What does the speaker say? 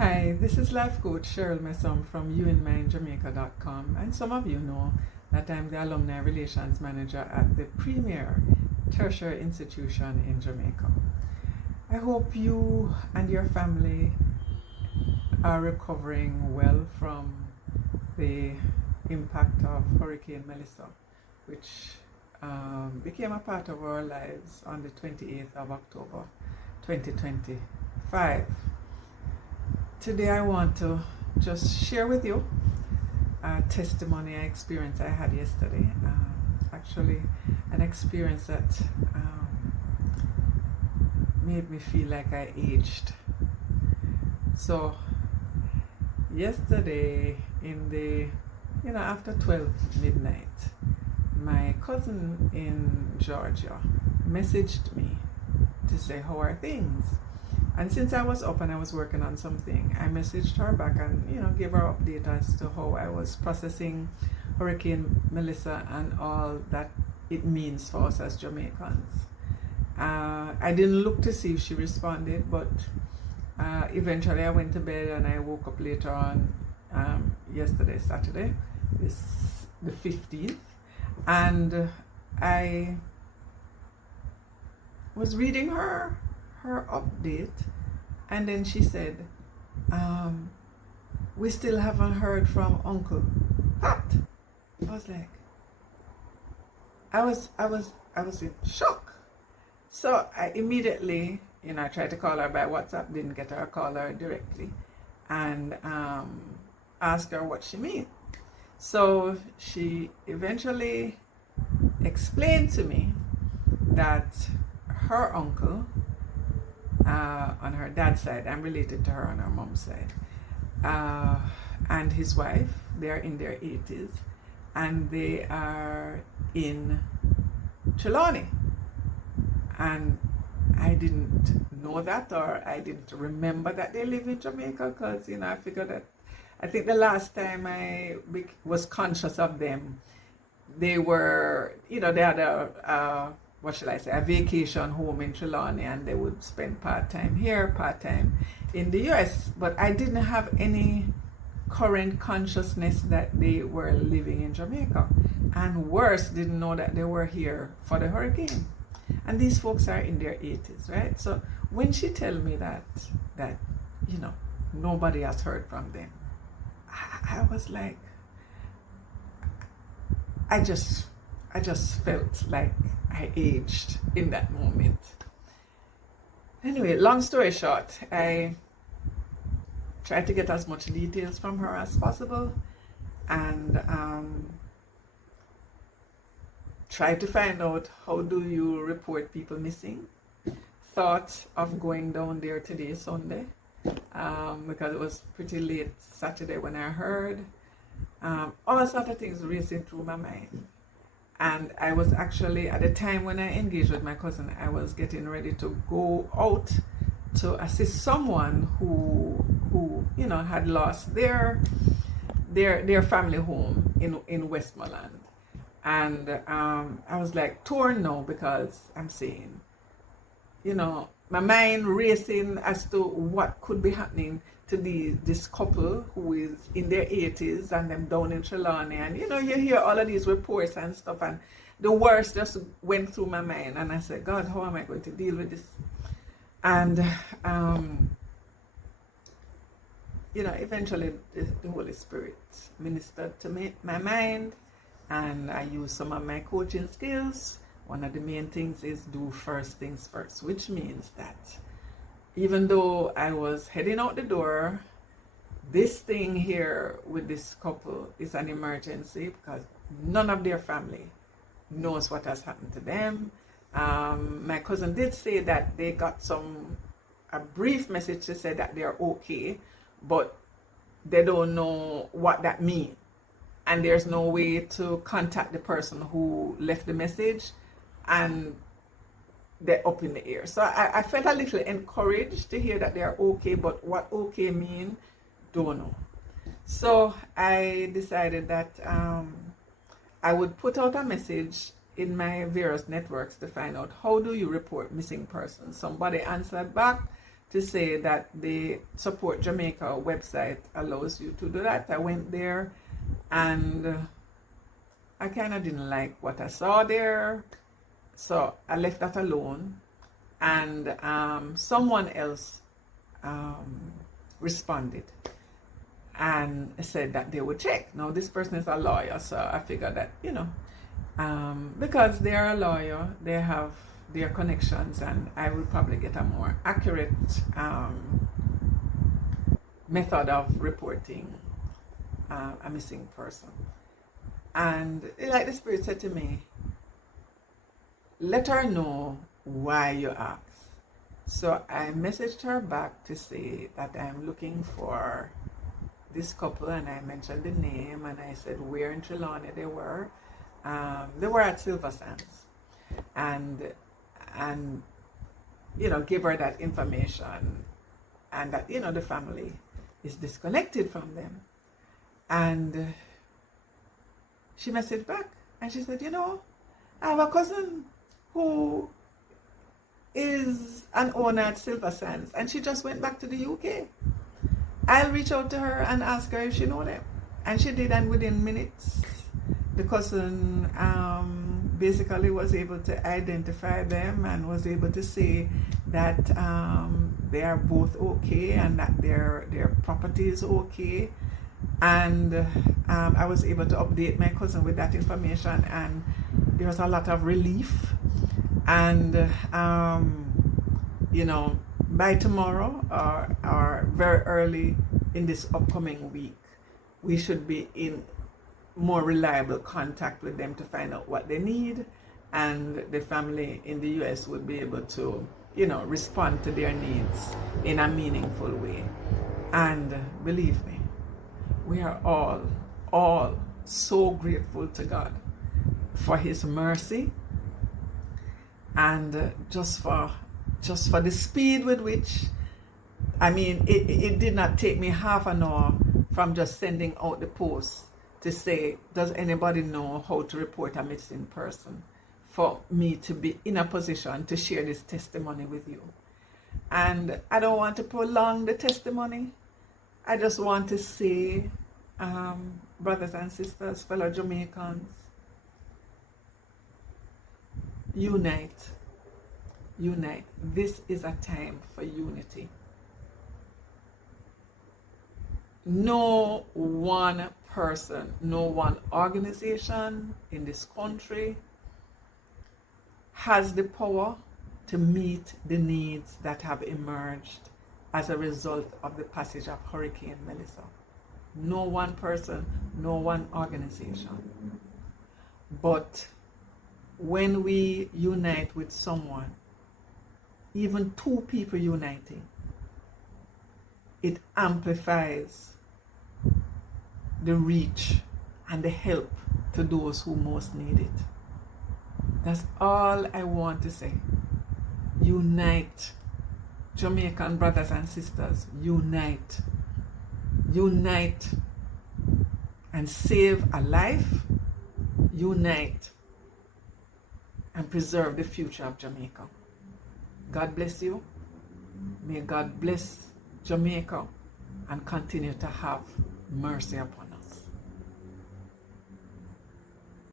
Hi, this is life coach Cheryll Messam from 𝗜𝗡𝗡𝗧𝗘𝗏, and some of you know that I'm the alumni relations manager at the premier tertiary institution in Jamaica. I hope you and your family are recovering well from the impact of Hurricane Melissa, which became a part of our lives on the 28th of October 2025. Today I want to just share with you a testimony experience I had yesterday. Actually, an experience that made me feel like I aged. So yesterday in the, after 12 midnight, my cousin in Georgia messaged me to say, how are things? And since I was up and I was working on something, I messaged her back and, gave her update as to how I was processing Hurricane Melissa and all that it means for us as Jamaicans. I didn't look to see if she responded, but eventually I went to bed and I woke up later on yesterday, Saturday, the 15th, and I was reading her update, and then she said, we still haven't heard from Uncle Pat. I was like, I was in shock. So I immediately, I tried to call her by WhatsApp, didn't get her, call her directly, and ask her what she meant. So she eventually explained to me that her uncle, on her dad's side, I'm related to her on her mom's side, and his wife, they're in their 80s, and they are in Trelawny. And I didn't know that, or I didn't remember that they live in Jamaica, because, I figured that, I think the last time I was conscious of them, they were, they had a vacation home in Trelawny, and they would spend part-time here, part-time in the US. But I didn't have any current consciousness that they were living in Jamaica. And worse, didn't know that they were here for the hurricane. And these folks are in their 80s, right? So when she tell me that nobody has heard from them, I was like, I just felt like I aged in that moment. Anyway, long story short, I tried to get as much details from her as possible, and tried to find out, how do you report people missing. Thought of going down there today, Sunday, because it was pretty late Saturday when I heard. All sorts of things racing through my mind. And I was actually, at the time when I engaged with my cousin, I was getting ready to go out to assist someone who had lost their family home in Westmoreland. And I was like torn now, because I'm saying, my mind racing as to what could be happening to this couple who is in their 80s and them down in Trelawny, and you hear all of these reports and stuff, and the worst just went through my mind, and I said, God, how am I going to deal with this? And eventually the Holy Spirit ministered to my mind, and I used some of my coaching skills. One of the main things is do first things first, which means that even though I was heading out the door, this thing here with this couple is an emergency, because none of their family knows what has happened to them. My cousin did say that they got a brief message to say that they're okay, but they don't know what that means. And there's no way to contact the person who left the message, and they're up in the air. So I felt a little encouraged to hear that they're okay, but what okay mean, don't know. So I decided that I would put out a message in my various networks to find out, how do you report missing persons? Somebody answered back to say that the Support Jamaica website allows you to do that. I went there and I kind of didn't like what I saw there, so I left that alone. And someone else responded and said that they would check. Now this person is a lawyer, so I figured that, you know, because they are a lawyer, they have their connections, and I will probably get a more accurate method of reporting a missing person. And like the Spirit said to me, let her know why you asked. So I messaged her back to say that I'm looking for this couple, and I mentioned the name, and I said where in Trelawny they were. They were at Silver Sands, and you know, give her that information, and that, you know, the family is disconnected from them. And she messaged back and she said, you know, I have a cousin who is an owner at Silver Sands, and she just went back to the UK. I'll reach out to her and ask her if she knows them. And she did, and within minutes the cousin basically was able to identify them and was able to say that they are both okay, and that their property is okay. And I was able to update my cousin with that information, and there was a lot of relief. And you know, by tomorrow or very early in this upcoming week, we should be in more reliable contact with them to find out what they need, and the family in the US would be able to, you know, respond to their needs in a meaningful way. And believe me, we are all so grateful to God for His mercy, and just for the speed with which, I mean, it did not take me half an hour from just sending out the post to say, does anybody know how to report a missing person, for me to be in a position to share this testimony with you. And I don't want to prolong the testimony. I just want to say, brothers and sisters, fellow Jamaicans, unite. This is a time for unity. No one person, no one organization in this country has the power to meet the needs that have emerged as a result of the passage of Hurricane Melissa. No one person, no one organization. But when we unite with someone, even two people uniting, it amplifies the reach and the help to those who most need it. That's all I want to say. Unite. Jamaican brothers and sisters, unite. Unite and save a life. Unite and preserve the future of Jamaica. God bless you. May God bless Jamaica and continue to have mercy upon